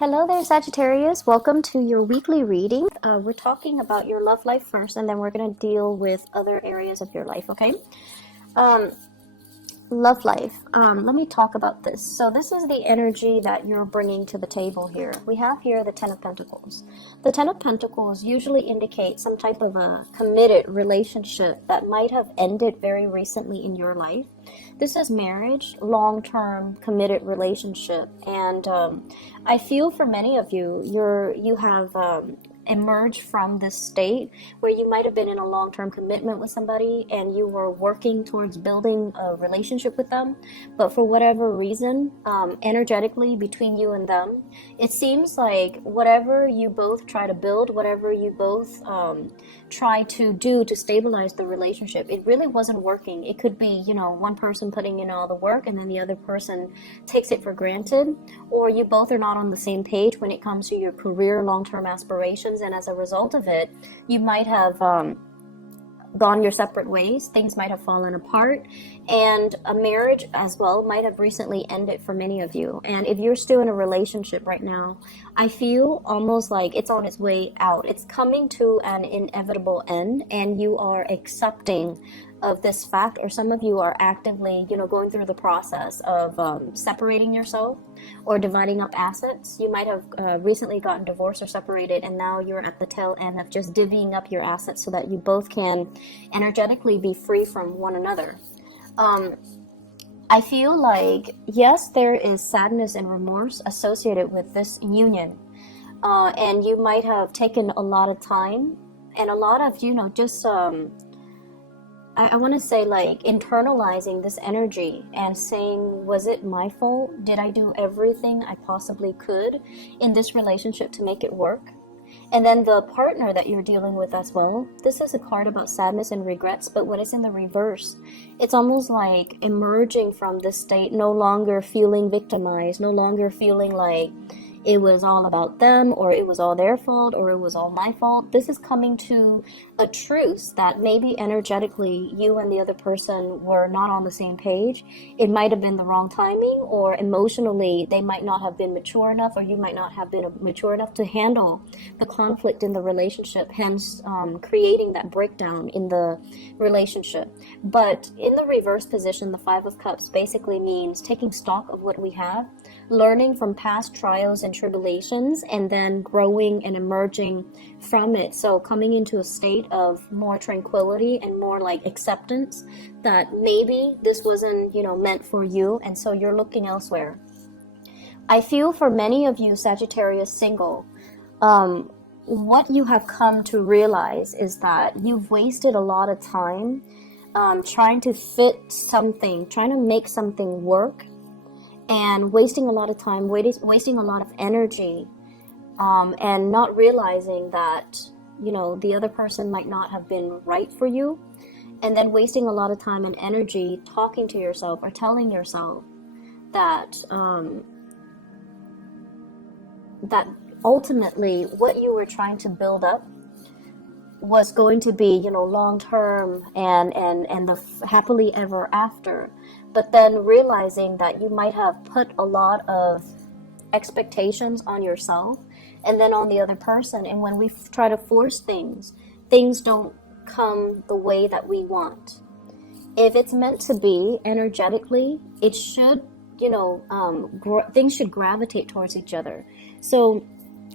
Hello there, Sagittarius. Welcome to your weekly reading. We're talking about your love life first, and then we're going to deal with other areas of your life, okay? Um, Love life. Let me talk about this. So this is the energy that you're bringing to the table here. We have here the Ten of Pentacles. The Ten of Pentacles usually indicate some type of a committed relationship that might have ended very recently in your life. This is marriage, long-term committed relationship, and I feel for many of you, you have emerged from this state where you might have been in a long-term commitment with somebody and you were working towards building a relationship with them, but for whatever reason, energetically between you and them, it seems like whatever you both try to build, whatever you both try to do to stabilize the relationship, it really wasn't working. It could be, one person putting in all the work and then the other person takes it for granted, or you both are not on the same page when it comes to your career long-term aspirations, and as a result of it, you might have gone your separate ways. Things might have fallen apart, and a marriage as well might have recently ended for many of you. And if you're still in a relationship right now, I feel almost like it's on its way out. It's coming to an inevitable end, and you are accepting of this fact, or some of you are actively, going through the process of separating yourself or dividing up assets. You might have recently gotten divorced or separated, and now you're at the tail end of just divvying up your assets so that you both can energetically be free from one another. I feel like, yes, there is sadness and remorse associated with this union, and you might have taken a lot of time and a lot of, just I want to say, like, internalizing this energy and saying, was it my fault? Did I do everything I possibly could in this relationship to make it work? And then the partner that you're dealing with as well, this is a card about sadness and regrets, but when it's in the reverse, it's almost like emerging from this state, no longer feeling victimized, no longer feeling like it was all about them, or it was all their fault, or it was all my fault. This is coming to a truce that maybe energetically you and the other person were not on the same page. It might have been the wrong timing, or emotionally they might not have been mature enough, or you might not have been mature enough to handle the conflict in the relationship, hence creating that breakdown in the relationship. But in the reverse position, the Five of Cups basically means taking stock of what we have, learning from past trials and tribulations, and then growing and emerging from it. So coming into a state of more tranquility and more like acceptance that maybe this wasn't, meant for you, and so you're looking elsewhere. I feel for many of you Sagittarius single, what you have come to realize is that you've wasted a lot of time trying to fit something, trying to make something work, and wasting a lot of time, wasting a lot of energy, and not realizing that, the other person might not have been right for you, and then wasting a lot of time and energy talking to yourself or telling yourself that, that ultimately what you were trying to build up was going to be, long-term and the happily ever after. But then realizing that you might have put a lot of expectations on yourself and then on the other person. And when we try to force things, things don't come the way that we want. If it's meant to be energetically, it should, things should gravitate towards each other. So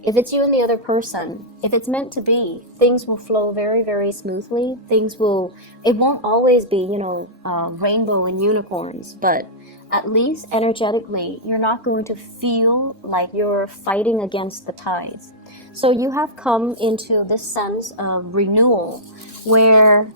if it's you and the other person, if it's meant to be, things will flow very, very smoothly. It won't always be, rainbow and unicorns, but at least energetically, you're not going to feel like you're fighting against the tides. So you have come into this sense of renewal where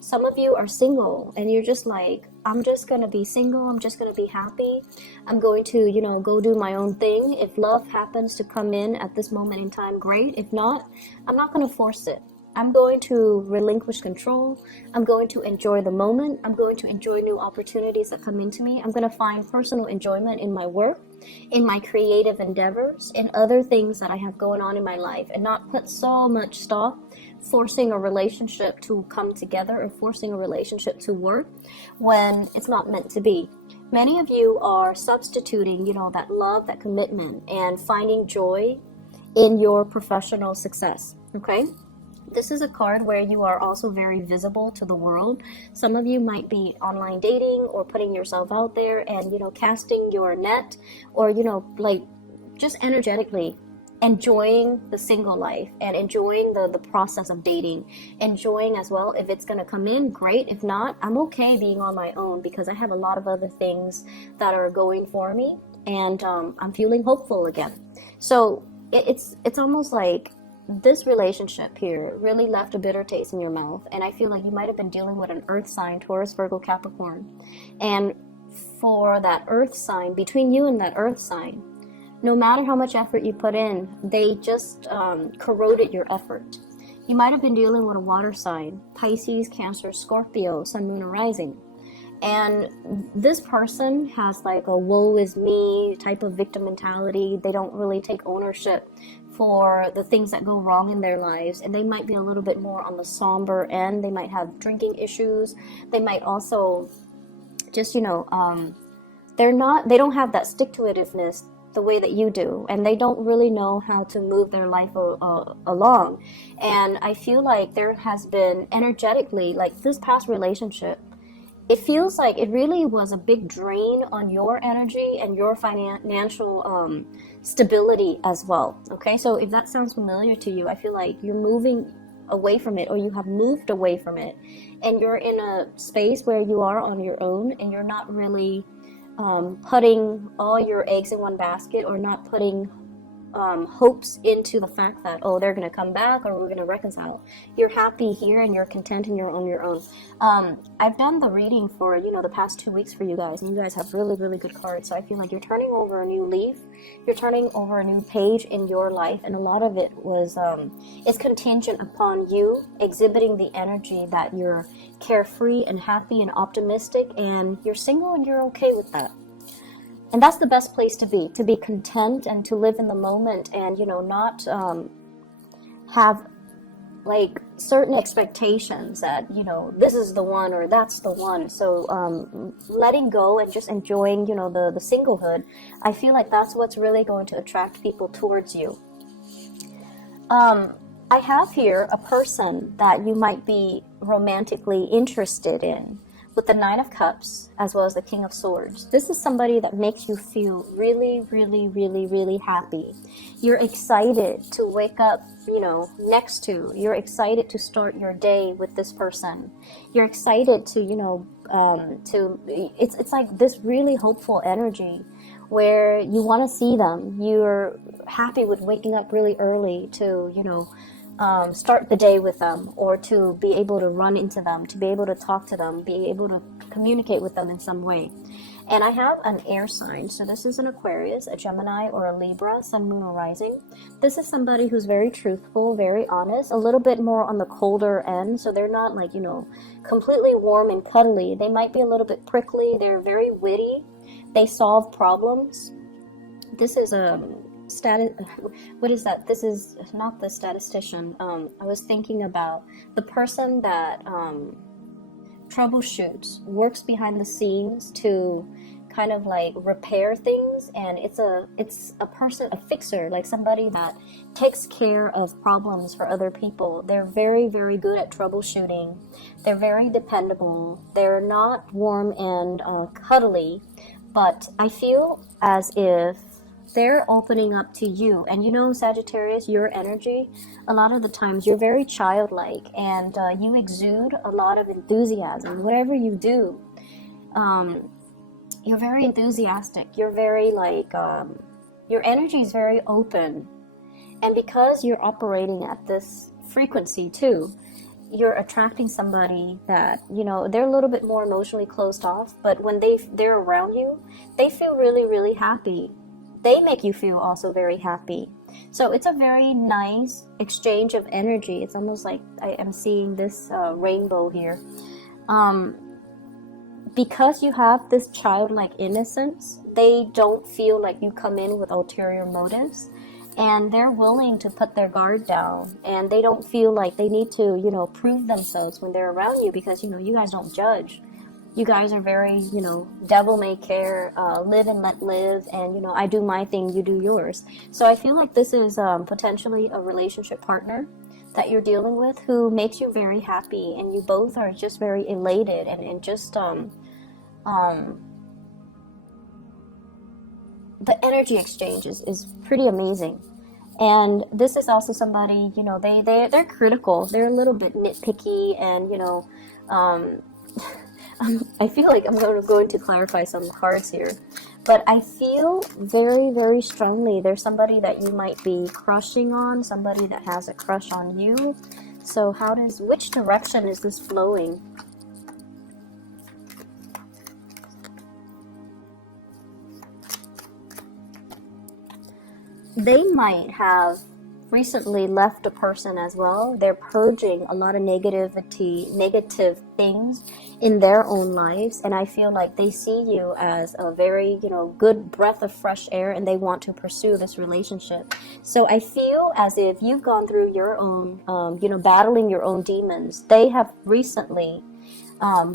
some of you are single and you're just like, I'm just going to be single. I'm just going to be happy. I'm going to, go do my own thing. If love happens to come in at this moment in time, great. If not, I'm not going to force it. I'm going to relinquish control. I'm going to enjoy the moment. I'm going to enjoy new opportunities that come into me. I'm going to find personal enjoyment in my work, in my creative endeavors, in other things that I have going on in my life, and not put so much stock forcing a relationship to come together or forcing a relationship to work when it's not meant to be. Many of you are substituting, that love, that commitment, and finding joy in your professional success, okay? This is a card where you are also very visible to the world. Some of you might be online dating or putting yourself out there and, casting your net, or, like just energetically enjoying the single life and enjoying the process of dating, enjoying as well. If it's going to come in, great. If not, I'm okay being on my own because I have a lot of other things that are going for me, and I'm feeling hopeful again. So it's almost like this relationship here really left a bitter taste in your mouth, and I feel like you might have been dealing with an earth sign, Taurus, Virgo, Capricorn. And for that earth sign, between you and that earth sign, no matter how much effort you put in, they just corroded your effort. You might have been dealing with a water sign, Pisces, Cancer, Scorpio, Sun, Moon, or Rising. And this person has like a woe is me type of victim mentality. They don't really take ownership for the things that go wrong in their lives, and they might be a little bit more on the somber end. They might have drinking issues. They might also just, they don't have that stick-to-itiveness the way that you do, and they don't really know how to move their life along. And I feel like there has been energetically, like this past relationship, it feels like it really was a big drain on your energy and your financial stability as well. Okay, so if that sounds familiar to you, I feel like you're moving away from it, or you have moved away from it, and you're in a space where you are on your own, and you're not really putting all your eggs in one basket, or not putting hopes into the fact that, oh, they're going to come back or we're going to reconcile. You're happy here and you're content and you're on your own. I've done the reading for, the past 2 weeks for you guys, and you guys have really, really good cards. So I feel like you're turning over a new leaf. You're turning over a new page in your life, and a lot of it was, it's contingent upon you exhibiting the energy that you're carefree and happy and optimistic, and you're single and you're okay with that. And that's the best place to be content and to live in the moment, and, not have like certain expectations that, this is the one or that's the one. So letting go and just enjoying, the singlehood, I feel like that's what's really going to attract people towards you. I have here a person that you might be romantically interested in, with the Nine of Cups as well as the King of Swords. This is somebody that makes you feel really, really, really, really happy. You're excited to wake up, next to. You're excited to start your day with this person. You're excited to, it's like this really hopeful energy where you want to see them. You're happy with waking up really early to, start the day with them, or to be able to run into them, to be able to talk to them, be able to communicate with them in some way. And I have an air sign, so this is an Aquarius, a Gemini, or a Libra, Sun, Moon, or Rising. This is somebody who's very truthful, very honest, a little bit more on the colder end, so they're not like, completely warm and cuddly. They might be a little bit prickly. They're very witty. They solve problems. This is a what is that? This is not the statistician. I was thinking about the person that troubleshoots, works behind the scenes to kind of like repair things, and it's a person, a fixer, like somebody that takes care of problems for other people. They're very, very good at troubleshooting. They're very dependable. They're not warm and cuddly, but I feel as if they're opening up to you. And Sagittarius, your energy, a lot of the times you're very childlike, and you exude a lot of enthusiasm. Whatever you do, you're very enthusiastic. You're very your energy is very open. And because you're operating at this frequency too, you're attracting somebody that, they're a little bit more emotionally closed off, but when they're around you, they feel really, really happy. They make you feel also very happy. So it's a very nice exchange of energy. It's almost like I am seeing this rainbow here. Because you have this childlike innocence, they don't feel like you come in with ulterior motives, and they're willing to put their guard down, and they don't feel like they need to, prove themselves when they're around you, because, you guys don't judge. You guys are very, devil may care, live and let live, and I do my thing, you do yours. So I feel like this is potentially a relationship partner that you're dealing with who makes you very happy, and you both are just very elated, and just the energy exchange is pretty amazing. And this is also somebody, they're critical, they're a little bit nitpicky, and I feel like I'm going to clarify some cards here, but I feel very, very strongly there's somebody that you might be crushing on, somebody that has a crush on you. So which direction is this flowing? They might have recently left a person as well. They're purging a lot of negative things in their own lives, and I feel like they see you as a very, good breath of fresh air, and they want to pursue this relationship. So I feel as if you've gone through your own, battling your own demons. They have recently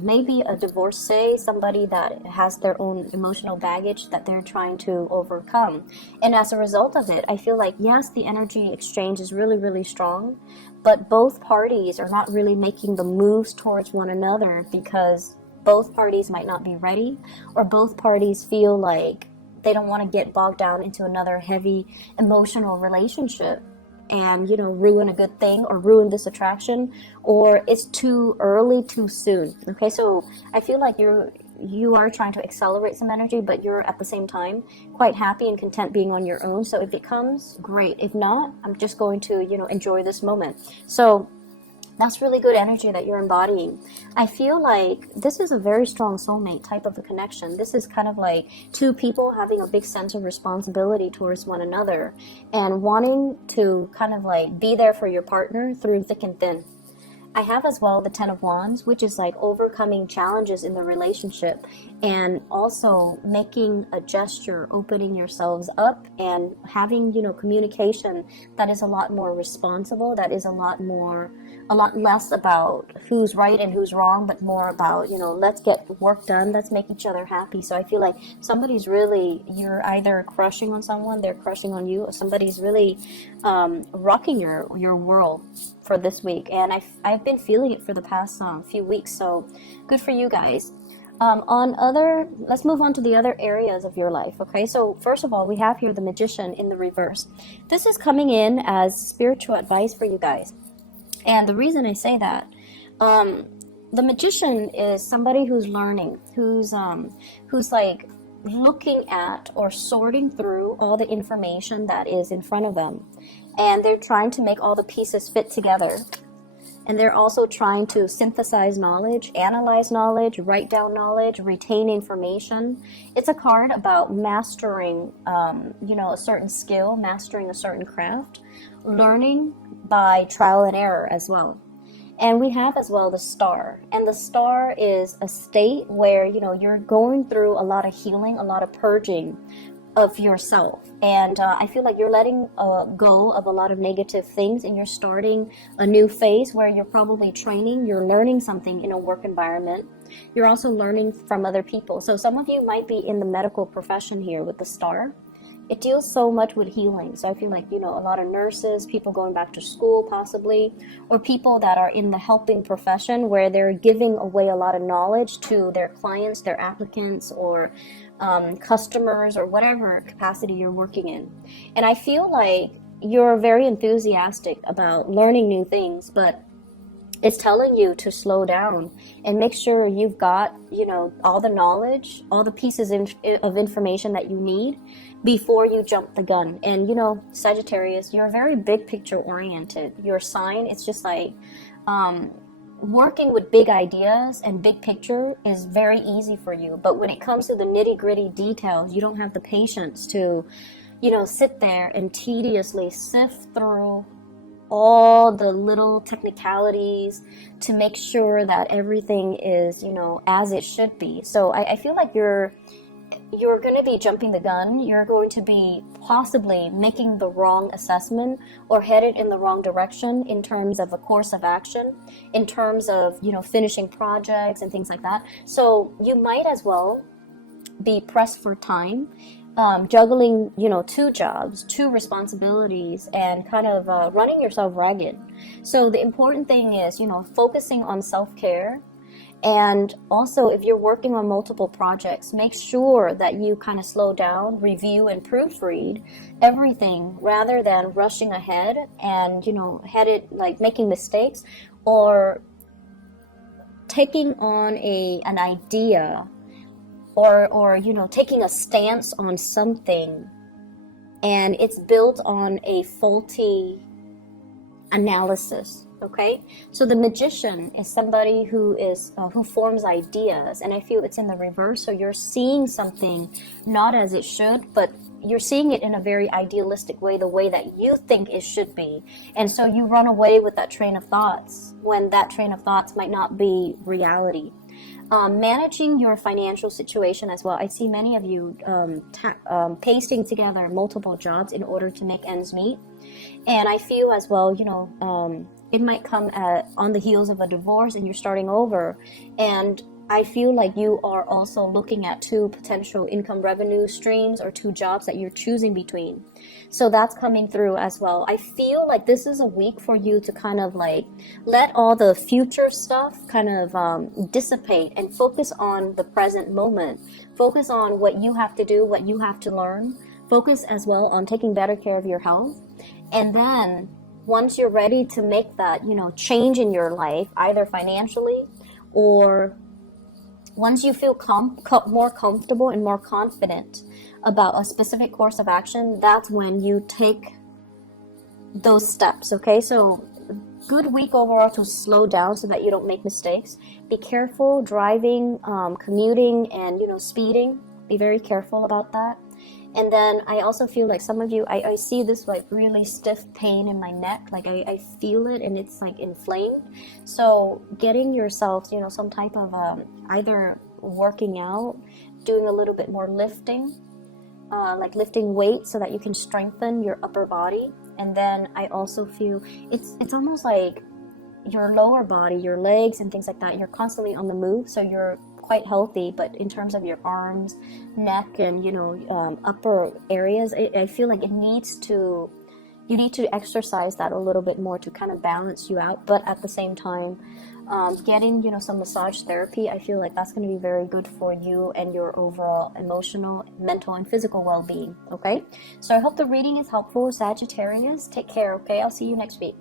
maybe a divorcee, somebody that has their own emotional baggage that they're trying to overcome. And as a result of it, I feel like, yes, the energy exchange is really, really strong, but both parties are not really making the moves towards one another because both parties might not be ready, or both parties feel like they don't want to get bogged down into another heavy emotional relationship and ruin a good thing, or ruin this attraction, or it's too early, too soon. Okay, so I feel like you are trying to accelerate some energy, but you're at the same time quite happy and content being on your own. So if it comes, great. If not, I'm just going to enjoy this moment. So that's really good energy that you're embodying. I feel like this is a very strong soulmate type of a connection. This is kind of like two people having a big sense of responsibility towards one another and wanting to kind of like be there for your partner through thick and thin. I have as well the Ten of Wands, which is like overcoming challenges in the relationship and also making a gesture, opening yourselves up and having, communication that is a lot more responsible, that is a lot less about who's right and who's wrong, but more about, let's get work done, let's make each other happy. So I feel like you're either crushing on someone, they're crushing on you, or somebody's really rocking your world for this week. And I've been feeling it for the past few weeks, so good for you guys. Let's move on to the other areas of your life. Okay, so first of all, we have here the Magician in the reverse. This is coming in as spiritual advice for you guys. And the reason I say that, the Magician is somebody who's learning, who's like looking at or sorting through all the information that is in front of them. And they're trying to make all the pieces fit together. And they're also trying to synthesize knowledge, analyze knowledge, write down knowledge, retain information. It's a card about mastering, a certain skill, mastering a certain craft, learning by trial and error as well. And we have as well the Star. And the Star is a state where, you're going through a lot of healing, a lot of purging of yourself. And I feel like you're letting go of a lot of negative things, and you're starting a new phase where you're probably training, you're learning something in a work environment. You're also learning from other people. So some of you might be in the medical profession here with the Star. It deals so much with healing. So I feel like, a lot of nurses, people going back to school possibly, or people that are in the helping profession where they're giving away a lot of knowledge to their clients, their applicants, or customers, or whatever capacity you're working in. And I feel like you're very enthusiastic about learning new things, but it's telling you to slow down and make sure you've got, all the knowledge, all the pieces of information that you need before you jump the gun. And, Sagittarius, you're very big picture oriented. Your sign, it's just like working with big ideas and big picture is very easy for you. But when it comes to the nitty gritty details, you don't have the patience to, sit there and tediously sift through all the little technicalities to make sure that everything is, as it should be. So I feel like you're you're going to be jumping the gun. You're going to be possibly making the wrong assessment or headed in the wrong direction in terms of a course of action, in terms of, finishing projects and things like that. So you might as well be pressed for time, juggling, two jobs, two responsibilities, and kind of running yourself ragged. So the important thing is, focusing on self-care. And also, if you're working on multiple projects, make sure that you kind of slow down, review, and proofread everything rather than rushing ahead and, headed like making mistakes or taking on an idea or taking a stance on something and it's built on a faulty analysis. Okay, so the magician is somebody who forms ideas, and I feel it's in the reverse. So you're seeing something not as it should, but you're seeing it in a very idealistic way, the way that you think it should be. And so you run away with that train of thoughts when that train of thoughts might not be reality. Managing your financial situation as well. I see many of you pasting together multiple jobs in order to make ends meet. And I feel as well, it might come on the heels of a divorce and you're starting over. And I feel like you are also looking at two potential income revenue streams or two jobs that you're choosing between. So that's coming through as well. I feel like this is a week for you to kind of like let all the future stuff kind of dissipate and focus on the present moment. Focus on what you have to do, what you have to learn. Focus as well on taking better care of your health. And then once you're ready to make that, change in your life, either financially or once you feel more comfortable and more confident about a specific course of action, that's when you take those steps, okay? So good week overall to slow down so that you don't make mistakes. Be careful driving, commuting, and, speeding. Be very careful about that. And then I also feel like some of you, I see this like really stiff pain in my neck. Like I feel it and it's like inflamed. So getting yourself, some type of either working out, doing a little bit more lifting, like lifting weights so that you can strengthen your upper body. And then I also feel it's almost like your lower body, your legs and things like that, you're constantly on the move. So you're quite healthy, but in terms of your arms, neck, and upper areas, I feel like you need to exercise that a little bit more to kind of balance you out. But at the same time, getting some massage therapy, I feel like that's going to be very good for you and your overall emotional, mental, and physical well-being. Okay, so I hope the reading is helpful, Sagittarius. Take care. Okay, I'll see you next week.